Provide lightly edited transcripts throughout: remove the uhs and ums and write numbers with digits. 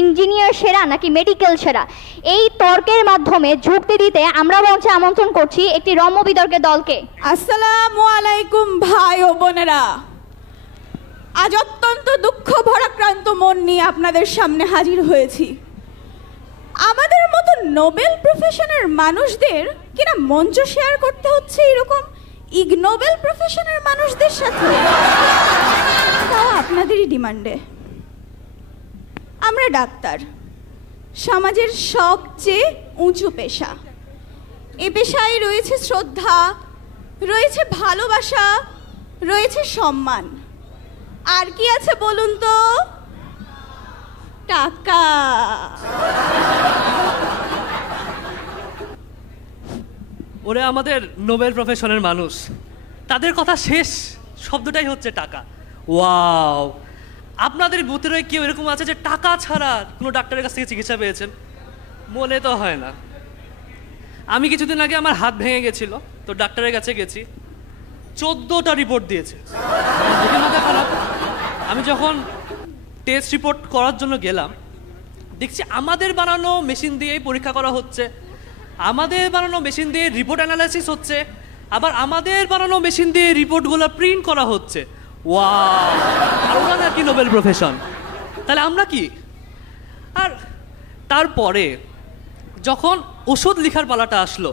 Engineer সেরা নাকি medical সেরা, এই তর্কের মাধ্যমে যুক্তি দিতে আমরা মঞ্চে আমন্ত্রণ করছি একটি রম্য বিতর্কের দলকে। আসসালামু আলাইকুম ভাই ও বোনেরা, আজ অত্যন্ত দুঃখ ভরাক্রান্ত মন নিয়ে আপনাদের সামনে হাজির হয়েছি। আমাদের মতো নোবেল প্রফেশনের মানুষদের কিনা মঞ্চ শেয়ার করতে হচ্ছে এরকম ইগনোবেল প্রফেশনের মানুষদের সাথে, তাও আপনাদেরই ডিমান্ডে। আমরা ডাক্তার, সমাজের সবচেয়ে উঁচু পেশা। এ পেশায় রয়েছে শ্রদ্ধা, রয়েছে ভালোবাসা, রয়েছে সম্মান, আর কি আছে বলুন তো? টাকা। ওরে আমাদের নোবেল প্রফেশনের মানুষ, তাদের কথা শেষ শব্দটাই হচ্ছে টাকা। ওয়াও, আপনাদের ভিতরে কেউ এরকম আছে যে টাকা ছাড়া কোনো ডাক্তারের কাছ থেকে চিকিৎসা পেয়েছেন? মনে তো হয় না। আমি কিছুদিন আগে আমার হাত ভেঙে গেছিল, তো ডাক্তারের কাছে গেছি, 14টা রিপোর্ট দিয়েছে। দেখে মাথা খারাপ। আমি যখন টেস্ট রিপোর্ট করার জন্য গেলাম, দেখছি আমাদের বানানো মেশিন দিয়েই পরীক্ষা করা হচ্ছে, আমাদের বানানো মেশিন দিয়ে রিপোর্ট অ্যানালাইসিস হচ্ছে, আবার আমাদের বানানো মেশিন দিয়ে রিপোর্টগুলো প্রিন্ট করা হচ্ছে। ওয়াও, আর ওরা নাকি নোবেল প্রফেশন, তাহলে আমরা কি? আর তারপরে যখন ওষুধ লেখার পালাটা আসলো,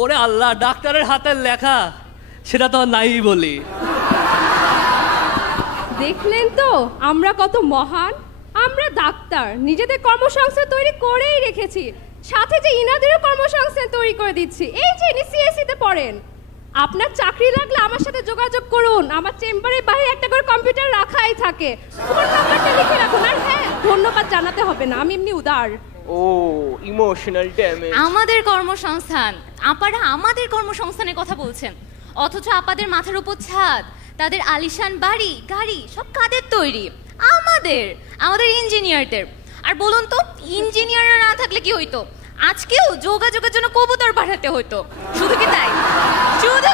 ওরে আল্লাহ, ডাক্তারের হাতের লেখা সেটা তো নাই বলি। দেখলেন তো আমরা কত মহান। আমরা ডাক্তার, নিজেদের কর্মসংস্থান তৈরি করেই রেখেছি, সাথে যে ইনাদেরও কর্মসংস্থান তৈরি করে দিচ্ছি। এই যে সিএসসিতে পড়েন, আপনার চাকরি লাগলে আমার সাথে যোগাযোগ করুন। আমার চেম্বারের বাইরে একটা করে কম্পিউটার রাখাই থাকে, ফোন নাম্বারটা লিখে রাখুন। আর হ্যাঁ, ধন্যবাদ জানাতে হবে না, আমি এমনি উদার। ও ইমোশনাল ড্যামেজ। আমাদের কর্মসংস্থান, আপারা আমাদের কর্মসংস্থানের কথা বলছেন, অথচ আপাদের মাথার উপর ছাদ, তাদের আলিশান বাড়ি গাড়ি সব কাদের তৈরি? আমাদের ইঞ্জিনিয়ারদের। আর বলুন তো, ইঞ্জিনিয়াররা না থাকলে কি হইতো? আজকেও যোগাযোগের জন্য কবুতর পাঠাতে হতো। শুধু কি তাই? শুধু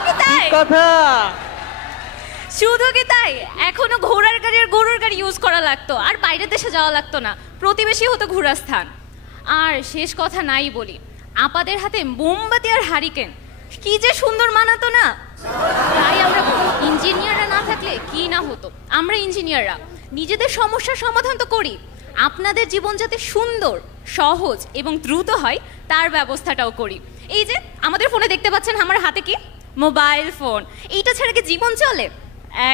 কি তাই? এখনো ঘোড়ার গাড়ি আর গরুর গাড়ি ইউজ করা লাগতো, আর বাইরের দেশে যাওয়া লাগতো না, প্রতিবেশী হতো ঘোড়া স্থান। আর শেষ কথা নাই বলি, আপাদের হাতে মোমবাতি আর হারিকেন কি যে সুন্দর মানাতো না। তাই আমরা বলি, ইঞ্জিনিয়াররা না থাকলে কি না হতো। আমরা ইঞ্জিনিয়াররা নিজেদের সমস্যার সমাধান তো করি, আপনাদের জীবন যাতে সুন্দর, সহজ এবং দ্রুত হয় তার ব্যবস্থাটাও করি। এই যে আমাদের ফোনে দেখতে পাচ্ছেন, আমার হাতে কি মোবাইল ফোন, এইটা ছাড়া কি জীবন চলে?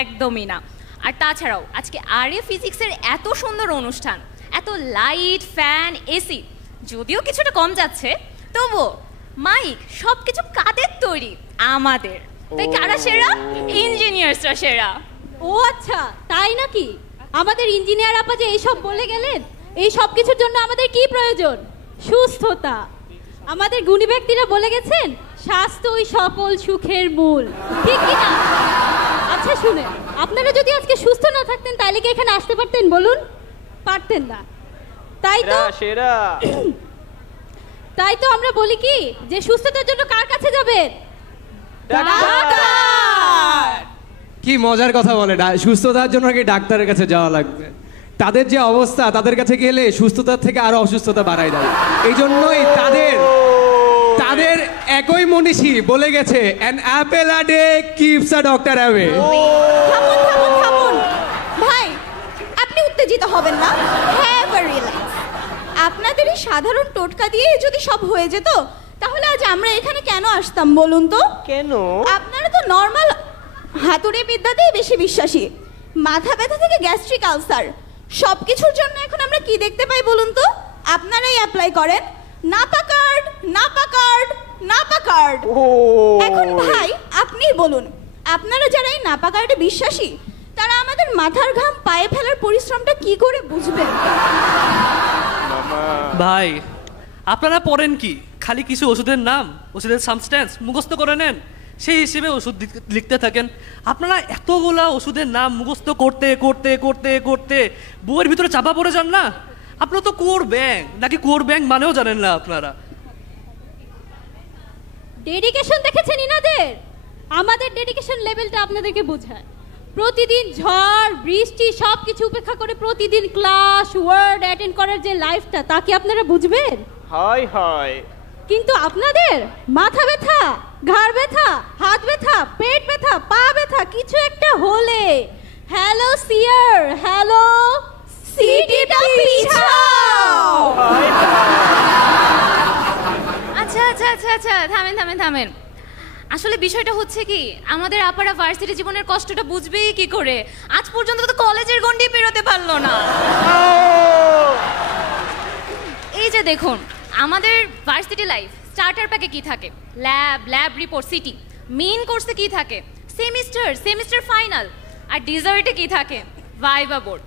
একদমই না। আর তাছাড়াও আজকে আরএ ফিজিক্সের এত সুন্দর অনুষ্ঠান, এত লাইট, ফ্যান, এসি, যদিও কিছুটা কম যাচ্ছে, তবুও মাইক সব কিছু কাদের তৈরি? আমাদের। তাই কারা সেরা? ইঞ্জিনিয়ার্সরা সেরা। ও আচ্ছা, তাই নাকি? আমাদের ইঞ্জিনিয়ার আপা যে এইসব বলে গেলেন, এই সব কিছুর জন্য আমাদের কি প্রয়োজন? সুস্থতা। আমাদের গুণী ব্যক্তিরা বলে গেছেন, স্বাস্থ্যই সকল সুখের মূল, ঠিক কি না? আচ্ছা শুনেন, আপনারা যদি আজকে সুস্থ না থাকতেন তাহলে কি এখানে আসতে পারতেন বলুন? পারতেন না। তাই তো আমরা বলি কি, যে সুস্থতার জন্য কার কাছে যাবেন? কি মজার কথা বলে, সুস্থতার জন্য নাকি ডাক্তারের কাছে যাওয়া লাগবে। তাদের যে অবস্থা, তাদের কাছে গেলে সুস্থতার থেকে আরো অসুস্থতা বাড়ায় যায়। এই জন্যই তাদের একই মনীষী বলে গেছে, an apple a day keeps a doctor away। থামুন ভাই, আপনি উত্তেজিত হবেন না। Have a relax. আপনাদের এই সাধারণ টোটকা দিয়ে যদি সব হয়ে যেত, তাহলে আজ আমরা এখানে কেন আসতাম বলুন তো? কেন? আপনারা তো নর্মাল হাতুড়ি বিদ্যাতেই বেশি বিশ্বাসী। মাথা ব্যথা থেকে গ্যাস্ট্রিক আলসার, সব কিছুর জন্য এখন আমরা কি দেখতে পাই বলুন তো? আপনারাই অ্যাপ্লাই করেন Napa card, Napa card, Napa card. এখন ভাই আপনিই বলুন, আপনারা যারা এই নাপা কার্ডে বিশ্বাসী, তারা আমাদের মাথার ঘাম পায়ে ফেলার পরিশ্রমটা কি করে বুঝবেন? ভাই, আপনারা পড়েন কি? খালি কিছু ওষুধের নাম, ওষুধের সাবস্ট্যান্স মুখস্থ করে নেন, সেই হিসেবে ওষুধ লিখতে থাকেন। আপনারা এতগুলা ওষুধের নাম মুখস্থ করতে করতে করতে করতে বইয়ের ভিতরে চাপা পড়ে যান না? আপনারা তো কোর ব্যাংক নাকি কোর ব্যাংক মানেও জানেন না আপনারা। ডেডিকেশন দেখেছেন ইনাদের? আমাদের ডেডিকেশন লেভেলটা আপনাদেরকে বোঝায়। প্রতিদিন ঝড় বৃষ্টি সব কিছু উপেক্ষা করে প্রতিদিন ক্লাস ওয়ার্ড অ্যাটেন্ড করার যে লাইফটা তা কি আপনারা বুঝবেন? হাই হাই কিন্তু আপনাদের মাথা ব্যথা, ঘাড় ব্যথা, হাত ব্যথা, পেট ব্যথা, পা ব্যথা কিছু একটা হলে হ্যালো সিয়ার, হ্যালো সিটিটা পিছাও। আচ্ছা আচ্ছা আচ্ছা আচ্ছা থামেন থামেন থামেন। আসলে বিষয়টা হচ্ছে কি, আমাদের আপারা ভার্সিটি জীবনের কষ্টটা বুঝবেই কি করে? আজ পর্যন্ত তো কলেজের গণ্ডি পেরোতে পারলো না। এই যে দেখুন, আমাদের ভার্সিটি লাইফ স্টার্টার প্যাকে কি থাকে? Lab report, city. মেইন কোর্সে কি থাকে? Semester final. আর ডিজার্টে কি থাকে? Viva board.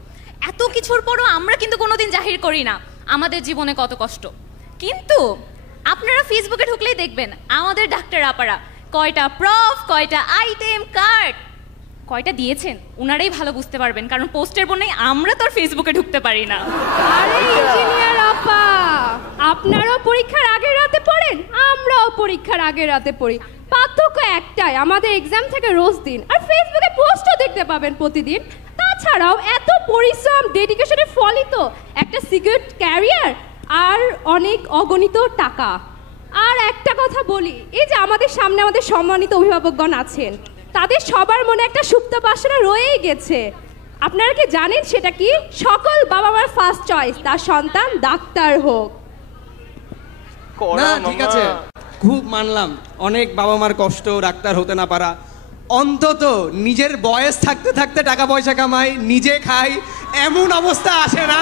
এত কিছুর পরও আমরা কিন্তু কোনোদিন জাহির করি না আমাদের জীবনে কত কষ্ট। কিন্তু আপনারা ফেসবুকে ঢুকলেই দেখবেন আমাদের ডাক্তার আপারা কয়টা প্রফ, কয়টা আইটেম কার্ড, কয়টা দিয়েছেন উনারাই ভালো বুঝতে পারবেন, কারণ পোস্টের বন্যায় আমরা তো আর ফেসবুকে ঢুকতে পারি না। আরে ইঞ্জিনিয়ার আপা, আপনারাও পরীক্ষার আগের রাতে পড়েন, আমরাও পরীক্ষার আগের রাতে পড়ি। পার্থক্য একটাই, আমাদের এক্সাম থেকে রোজ দিন, আর ফেসবুকে পোস্টও দেখতে পাবেন প্রতিদিন। তাছাড়াও এত পরিশ্রম ডেডিকেশনের ফলই তো একটা সিকিউর ক্যারিয়ার আর অনেক অগণিত টাকা। আর একটা কথা বলি, এই যে আমাদের সামনে আমাদের সম্মানিত অভিভাবকগণ আছেন, তাদের সবার মনে একটা সুপ্ত বাসনা রয়েই গেছে। আপনারা কি জানেন সেটা কি? সকল বাবা মার ফার্স্ট চয়েস তার সন্তান ডাক্তার হোক। না ঠিক আছে, খুব মানলাম অনেক বাবা মার কষ্ট ডাক্তার হতে না পারা। অন্তত নিজের বয়স থাকতে থাকতে টাকা পয়সা কামাই, নিজে খাই, এমন অবস্থা আসে না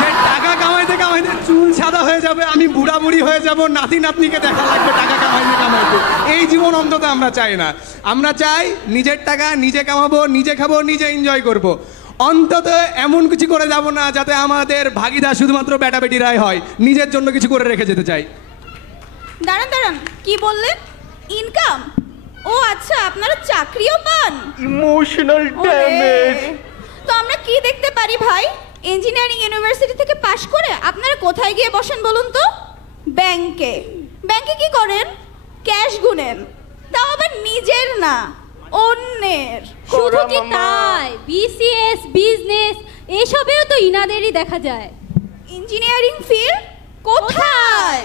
যে টাকা কামাইতে কামাইতে চুল সাদা হয়ে যাবে, আমি বুড়া বুড়ি হয়ে যাব, নাতি নাতনিকে দেখা লাগবে টাকা কামাইতে কামাইতে। এই জীবন অন্তত আমরা চাই না। আমরা চাই নিজের টাকা নিজে কামাবো, নিজে খাবো, নিজে এনজয় করব। অন্তত এমন কিছু করে যাব না যাতে আমাদের ভাগিদার শুধুমাত্র বেটা বেটিরাই হয়। নিজের জন্য কিছু করে রেখে যেতে চাই। দাঁড়ান দাঁড়ান, কি বললেন? ইনকাম? ও আচ্ছা, আপনারা চাকরিও পান? Emotional damage. তো আমরা কি দেখতে পারি ভাই? ইঞ্জিনিয়ারিং ইউনিভার্সিটি থেকে পাশ করে আপনারা কোথায় গিয়ে বসেন বলুন তো? ব্যাংকে। ব্যাংকে কি করেন? ক্যাশ গুনেন, তাও আবার নিজের না, অন্যের। শুধু কি তাই, বিসিএস, বিজনেস এসবেও তো ইনাদেরই দেখা যায়। ইঞ্জিনিয়ারিং ফিল্ড কোথায়?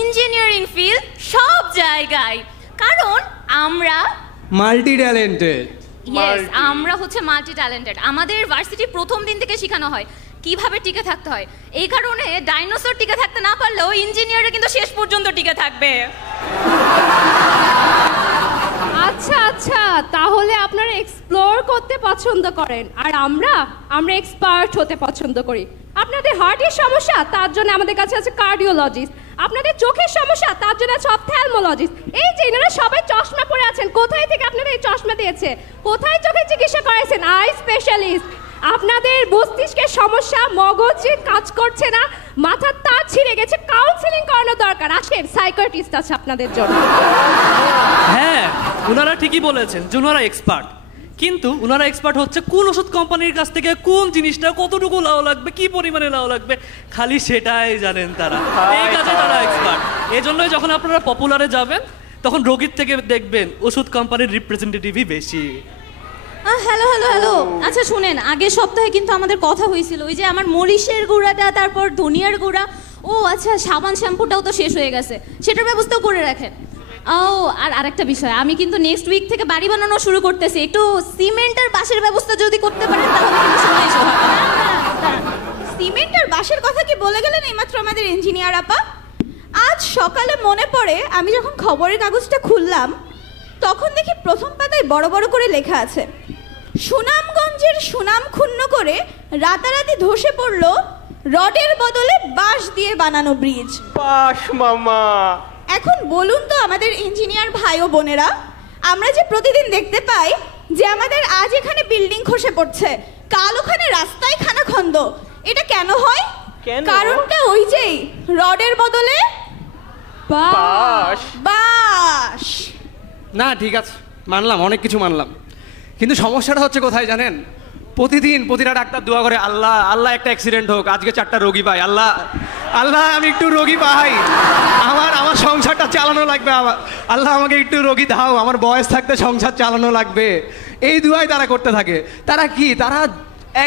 ইঞ্জিনিয়ারিং ফিল্ড সব জায়গায়, কারণ আমরা মাল্টি ট্যালেন্টেড। আমরা হচ্ছে মাল্টি ট্যালেন্টেড। আমাদের ভার্সিটি প্রথম দিন থেকে শেখানো হয় কিভাবে টিকে থাকতে হয়। এই কারণে ডাইনোসর টিকে থাকতে না পারলেও ইঞ্জিনিয়ারে কিন্তু শেষ পর্যন্ত টিকে থাকবে। আচ্ছা আচ্ছা, তাহলে আপনারা এক্সপ্লোর করতে পছন্দ করেন, আর আমরা এক্সপার্ট হতে পছন্দ করি। আপনাদের হার্টের সমস্যা, তার জন্য আমাদের কাছে আছে কার্ডিওলজিস্ট। আপনাদের চোখের সমস্যা, তার জন্য আছে অপথ্যালমোলজিস্ট। এই যে এনারা সবাই চশমা পরে আছেন, কোথায় থেকে আপনাদের এই চশমা দিয়েছে? কোথায় চোখের চিকিৎসা করেছেন? Eye specialist. আপনাদের মস্তিষ্কের সমস্যা, মগজে কাজ করছে না, মাথার তার ছিঁড়ে গেছে, কাউন্সিলিং করানো দরকার, আসেন সাইকিয়াট্রিস্ট আছে আপনাদের জন্য। হ্যাঁ, ওনারা ঠিকই বলেছেন যে ওনারা এক্সপার্ট, কিন্তু ওনারা এক্সপার্ট হচ্ছে কোন ওষুধ কোম্পানির কাছ থেকে কোন জিনিসটা কতটুকু লাও লাগবে, কি পরিমাণে লাও লাগবে, খালি সেটাই জানেন তারা। এই কাজে তারা এক্সপার্ট। এই জন্যই যখন আপনারা পপুলারে যাবেন তখন রোগীর থেকে দেখবেন ওষুধ কোম্পানির রিপ্রেজেন্টেটিভই বেশি। হ্যালো হ্যালো হ্যালো, আচ্ছা শুনেন, আগের সপ্তাহে কিন্তু আমাদের কথা হয়েছিল ওই যে আমার মরিচের গুঁড়াটা, তারপর ধনিয়ার গুঁড়া, ও আচ্ছা সাবান শ্যাম্পুটাও তো শেষ হয়ে গেছে, সেটার ব্যবস্থাও করে রাখেন। ও আর আরেকটা বিষয়, আমি কিন্তু নেক্সট উইক থেকে বাড়ি বানানো শুরু করতেছি, একটু সিমেন্ট আর বাঁশের ব্যবস্থা যদি করতে পারেন তাহলে কিন্তু সময় হবে। সিমেন্ট আর বাঁশের কথা কি বলে গেলেন এইমাত্র আমাদের ইঞ্জিনিয়ার আপা? আজ সকালে মনে পড়ে আমি যখন খবরের কাগজটা খুললাম তখন দেখি প্রথম পাতায় বড় বড় করে লেখা আছে, সুনামগঞ্জের সুনাম ক্ষুণ্ণ করে রাতারাতি ধসে পড়ল রডের বদলে বাঁশ দিয়ে বানানো ব্রিজ। বাস মামা। এখন বলুন তো আমাদের ইঞ্জিনিয়ার ভাই ও বোনেরা, আমরা যে প্রতিদিন দেখতে পাই যে আমাদের আজ এখানে বিল্ডিং খসে পড়ছে, কাল ওখানে রাস্তায় খানাখন্দ, এটা কেন হয়? কেন? কারণটা ওই যেই রডের বদলে বাস। বাঁশ। না ঠিক আছে, মানলাম, অনেক কিছু মানলাম, কিন্তু সমস্যাটা হচ্ছে কোথায় জানেন? প্রতিটা ডাক্তার দোয়া করে, আল্লাহ আল্লাহ একটা অ্যাক্সিডেন্ট হোক, আজকে 4টা রোগী পাই, আল্লাহ আল্লাহ আমি একটু রোগী পাই, আমার সংসারটা চালানো লাগবে, আল্লাহ আমাকে একটু রোগী দাও, আমার বয়স থাকতে সংসার চালানো লাগবে। এই দুয়াই তারা করতে থাকে। তারা কি? তারা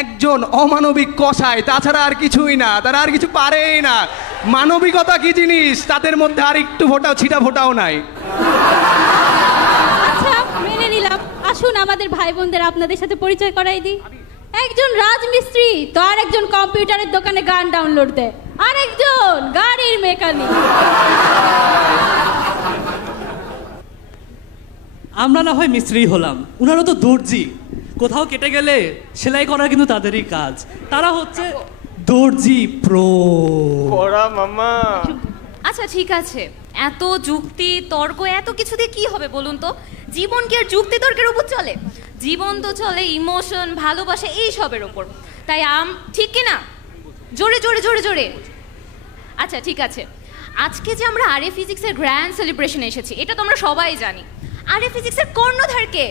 একজন অমানবিক কসাই, তাছাড়া আর কিছুই না, তারা আর কিছু পারেই না। মানবিকতা কি জিনিস তাদের মধ্যে আর একটু ছিটা ফোটাও নাই। আচ্ছা মেনে নিলাম, আসুন আমাদের ভাই বোনদের আপনাদের সাথে পরিচয় করাই দিই। একজন রাজমিস্ত্রি তো আর একজন কম্পিউটারের দোকানে গান ডাউনলোড দেয়, আর একজন গাড়ির মেকানিক। আমরা না হয় মিস্ত্রি হলাম, ওনারা তো দর্জি। কোথাও কেটে গেলে সেলাই করা কিন্তু তাদেরই কাজ। তারা হচ্ছে দর্জি প্রো। করা মামা। আচ্ছা ঠিক আছে, এত যুক্তি তর্ক এত কিছু দিয়ে কি হবে বলুন তো? জীবন কি আর যুক্তি তর্কের উপর চলে? জীবন তো চলে ইমোশন, ভালোবাসা, এই সবের উপর। তাই ঠিক কি না? জোরে জোরে জোরে জোরে। আচ্ছা ঠিক আছে, আজকে যে আমরা আরএ ফিজিক্সের গ্র্যান্ড সেলিব্রেশনে এসেছি এটা তো আমরা সবাই জানি। আরএ ফিজিক্সের কর্ণধার কে?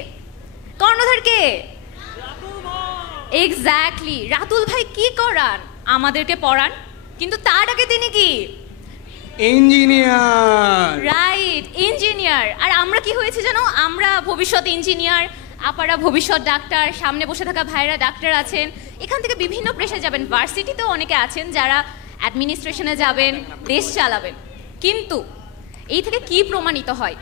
কর্ণধার কে? এক্স্যাক্টলি, রাতুল ভাই কি করান? আমাদেরকে পড়ান, কিন্তু তার আগে তিনি কি? ইঞ্জিনিয়ার। Right, engineer. আর আমরা কি হয়েছে জানো? আমরা ভবিষ্যৎ ইঞ্জিনিয়ার, আপারা ভবিষ্যৎ ডাক্তার, সামনে বসে থাকা ভাইরা ডাক্তার আছেন। এখান থেকে বিভিন্ন পেশায় যাবেন, ভার্সিটিতেও অনেকে আছেন যারা অ্যাডমিনিস্ট্রেশনে যাবেন, দেশ চালাবেন। কিন্তু এই থেকে কি প্রমাণিত হয়?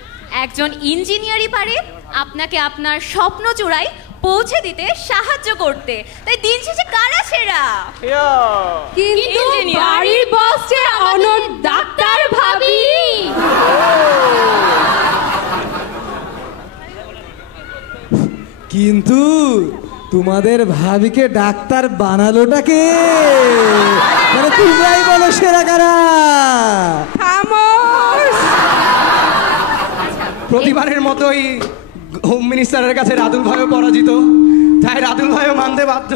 একজন ইঞ্জিনিয়ারই পারে আপনাকে আপনার স্বপ্ন চূড়ায় পৌঁছে দিতে সাহায্য করতে। তাই দিন শেষে কারা সেরা? কিন্তু Engineer। বাড়ির বস যে অনন ডাক্তার ভাবি। কিন্তু তোমাদের ভাবিকে ডাক্তার বানালোটা কে? মানে তোমরাই বলো সেরা কারা? প্রতিবারের মতোই হোম মিনিস্টারের কাছে রাতুল ভাইও পরাজিত, তাই রাতুল ভাইও মানতে বাধ্য,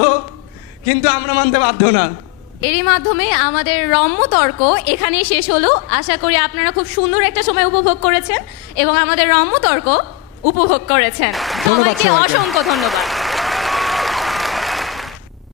কিন্তু আমরা মানতে বাধ্য না। এরই মাধ্যমে আমাদের রম্য তর্ক এখানেই শেষ হলো। আশা করি আপনারা খুব সুন্দর একটা সময় উপভোগ করেছেন এবং আমাদের রম্য তর্ক উপভোগ করেছেন। ধন্যবাদ সবাইকে সবাইকে। অসংখ্য ধন্যবাদ।